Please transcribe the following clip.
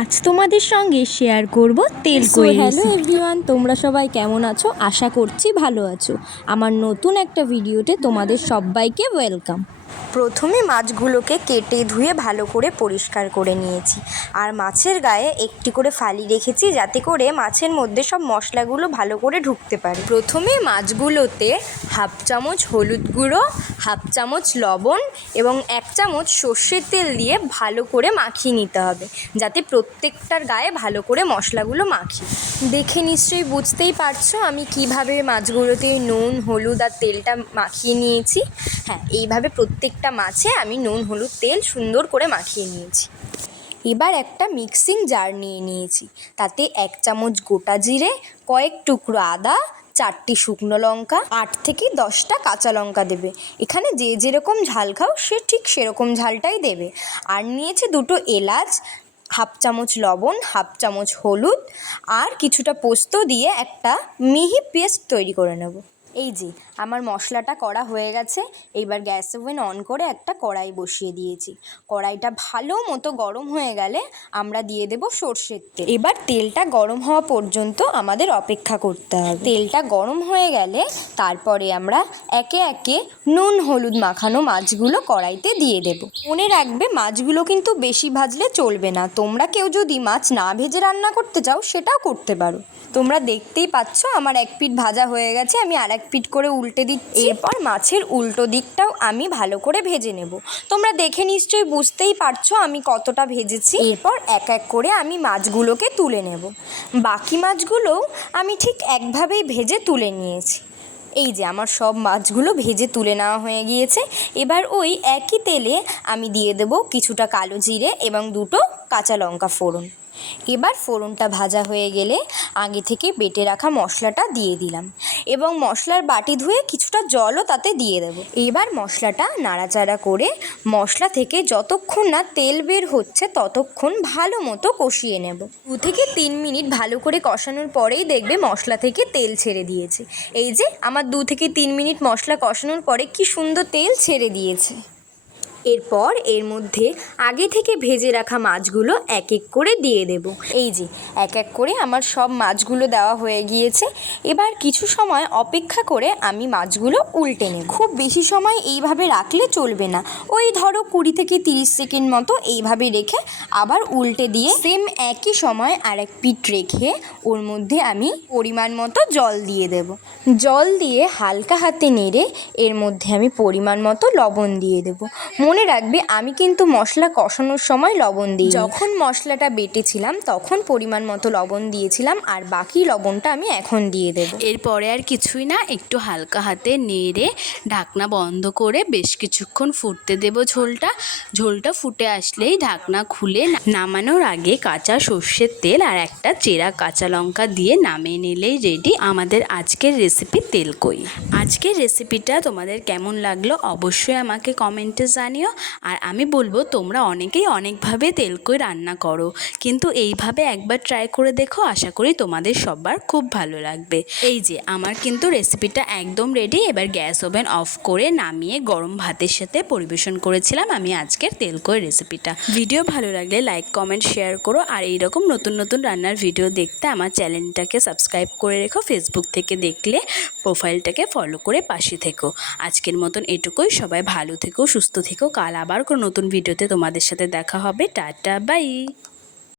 আজ তোমাদের সঙ্গে শেয়ার করব তেলকই হ্যালো রেসিপি। এভরিওয়ান, তোমরা সবাই কেমন আছো? আশা করছি ভালো আছো। আমার নতুন একটা ভিডিওতে তোমাদের সবাইকে ওয়েলকাম। প্রথমে মাছগুলোকে কেটে ধুয়ে ভালো করে পরিষ্কার করে নিয়েছি, আর মাছের গায়ে একটি করে ফালি রেখেছি যাতে করে মাছের মধ্যে সব মশলাগুলো ভালো করে ঢুকতে পারে। প্রথমে মাছগুলোতে হাফ চামচ হলুদ গুঁড়ো, হাফ চামচ লবণ এবং 1 চামচ সর্ষের তেল দিয়ে ভালো করে মাখিয়ে নিতে হবে, যাতে প্রত্যেকটার গায়ে ভালো করে মশলাগুলো মাখি। দেখে নিশ্চয়ই বুঝতেই পারছো আমি কিভাবে মাছগুলোতে নুন, হলুদ আর তেলটা মাখিয়ে নিয়েছি। হ্যাঁ, এইভাবে প্রত্যেকটা মাছে আমি নুন, হলুদ, তেল সুন্দর করে মাখিয়ে নিয়েছি। এবার একটা মিক্সিং জার নিয়ে নিয়েছি, তাতে 1 চামচ গোটা জিরে, কয়েক টুকরো আদা, 4টি শুকনো লঙ্কা, 8 থেকে 10টা কাঁচা লঙ্কা দেবে। এখানে যে যেরকম ঝাল খাও সে ঠিক সেরকম ঝালটাই দেবে। আর নিয়েছে 2টো এলাচ, হাফ চামচ লবণ, হাফ চামচ হলুদ আর কিছুটা পোস্ত দিয়ে একটা মিহি পেস্ট তৈরি করে নেব। এই যে আমার মশলাটা করা হয়ে গেছে। এইবার গ্যাস ওভেন অন করে একটা কড়াই বসিয়ে দিয়েছি। কড়াইটা ভালো মতো গরম হয়ে গেলে আমরা দিয়ে দেব সর্ষের তেল। এবার তেলটা গরম হওয়া পর্যন্ত আমাদের অপেক্ষা করতে হবে। তেলটা গরম হয়ে গেলে তারপরে আমরা একে একে নুন, হলুদ মাখানো মাছগুলো কড়াইতে দিয়ে দেব। মনে রাখবে, মাছগুলো কিন্তু বেশি ভাজলে চলবে না। তোমরা কেউ যদি মাছ না ভেজে রান্না করতে চাও সেটাও করতে পারো। তোমরা দেখতেই পাচ্ছ আমার এক পিঠ ভাজা হয়ে গেছে, আমি আর এক পিঠ করে উল্টে দিচ্ছি। এরপর মাছের উল্টো দিকটাও আমি ভালো করে ভেজে নেব। তোমরা দেখে নিশ্চয়ই বুঝতেই পারছো আমি কতটা ভেজেছি। এরপর এক এক করে আমি মাছগুলোকে তুলে নেব। বাকি মাছগুলোও আমি ঠিক একভাবেই ভেজে তুলে নিয়েছি। এই যে আমার সব মাছগুলো ভেজে তুলে নেওয়া হয়ে গিয়েছে। এবার ওই একই তেলে আমি দিয়ে দেব কিছুটা কালো জিরে এবং 2টো কাঁচা লঙ্কা ফোড়ন। এবার ফোড়নটা ভাজা হয়ে গেলে আগে থেকে বেটে রাখা মশলাটা দিয়ে দিলাম এবং মশলার বাটি ধুয়ে কিছুটা জলও তাতে দিয়ে দেব। এবার মশলাটা নাড়াচাড়া করে মশলা থেকে যতক্ষণ না তেল বের হচ্ছে ততক্ষণ ভালো মতো কষিয়ে নেব। 2 থেকে 3 মিনিট ভালো করে কষানোর পরেই দেখবে মশলা থেকে তেল ছেড়ে দিয়েছে। এই যে আমার 2 থেকে 3 মিনিট মশলা কষানোর পরে কি সুন্দর তেল ছেড়ে দিয়েছে। এরপর এর মধ্যে আগে থেকে ভেজে রাখা মাছগুলো এক এক করে দিয়ে দেব। এই যে এক এক করে আমার সব মাছগুলো দেওয়া হয়ে গিয়েছে। এবার কিছু সময় অপেক্ষা করে আমি মাছগুলো উল্টে নেব। খুব বেশি সময় এইভাবে রাখলে চলবে না। ওই ধরো 20 থেকে 30 সেকেন্ড মতো এইভাবে রেখে আবার উল্টে দিয়ে সেম একই সময় আরেক পিঠ রেখে ওর মধ্যে আমি পরিমাণ মতো জল দিয়ে দেব। জল দিয়ে হালকা হাতে নেড়ে এর মধ্যে আমি পরিমাণ মতো লবণ দিয়ে দেব। মনে রাখবে, আমি কিন্তু মশলা কষানোর সময় লবণ দিই। যখন মশলাটা বেটেছিলাম তখন পরিমাণ মতো লবণ দিয়েছিলাম, আর বাকি লবণটা আমি এখন দিয়ে দেব। এরপরে আর কিছুই না, একটু হালকা হাতে নেড়ে ঢাকনা বন্ধ করে বেশ কিছুক্ষণ ফুটতে দেব ঝোলটা ফুটে আসলেই ঢাকনা খুলে নামানোর আগে কাঁচা সর্ষের তেল আর একটা চেরা কাঁচা লঙ্কা দিয়ে নামিয়ে নিলেই রেডি আমাদের আজকের রেসিপি তেলকই। আজকের রেসিপিটা তোমাদের কেমন লাগলো অবশ্যই আমাকে কমেন্টে জানিও। আর আমি বলবো, তোমরা অনেকেই অনেকভাবে তেলকই রান্না করো, কিন্তু এইভাবে একবার ট্রাই করে দেখো, আশা করি তোমাদের সবার খুব ভালো লাগবে। এই যে আমার কিন্তু রেসিপিটা একদম রেডি। এবার গ্যাস ওভেন অফ করে নামিয়ে গরম ভাতের সাথে পরিবেশন করেছিলাম আমি আজকের তেলকই রেসিপিটা। ভিডিও ভালো লাগলে লাইক, কমেন্ট, শেয়ার করো। আর এইরকম নতুন নতুন রান্নার ভিডিও দেখতে আমার চ্যানেলটাকে সাবস্ক্রাইব করে রেখো। ফেসবুক থেকে দেখলে প্রোফাইলটাকে ফলো করে পাশে থেকো। আজকের মতন এটুকুই। সবাই ভালো থেকো, সুস্থ থেকো। কাল আবার কোনো নতুন ভিডিওতে তোমাদের সাথে দেখা হবে। Tata, by.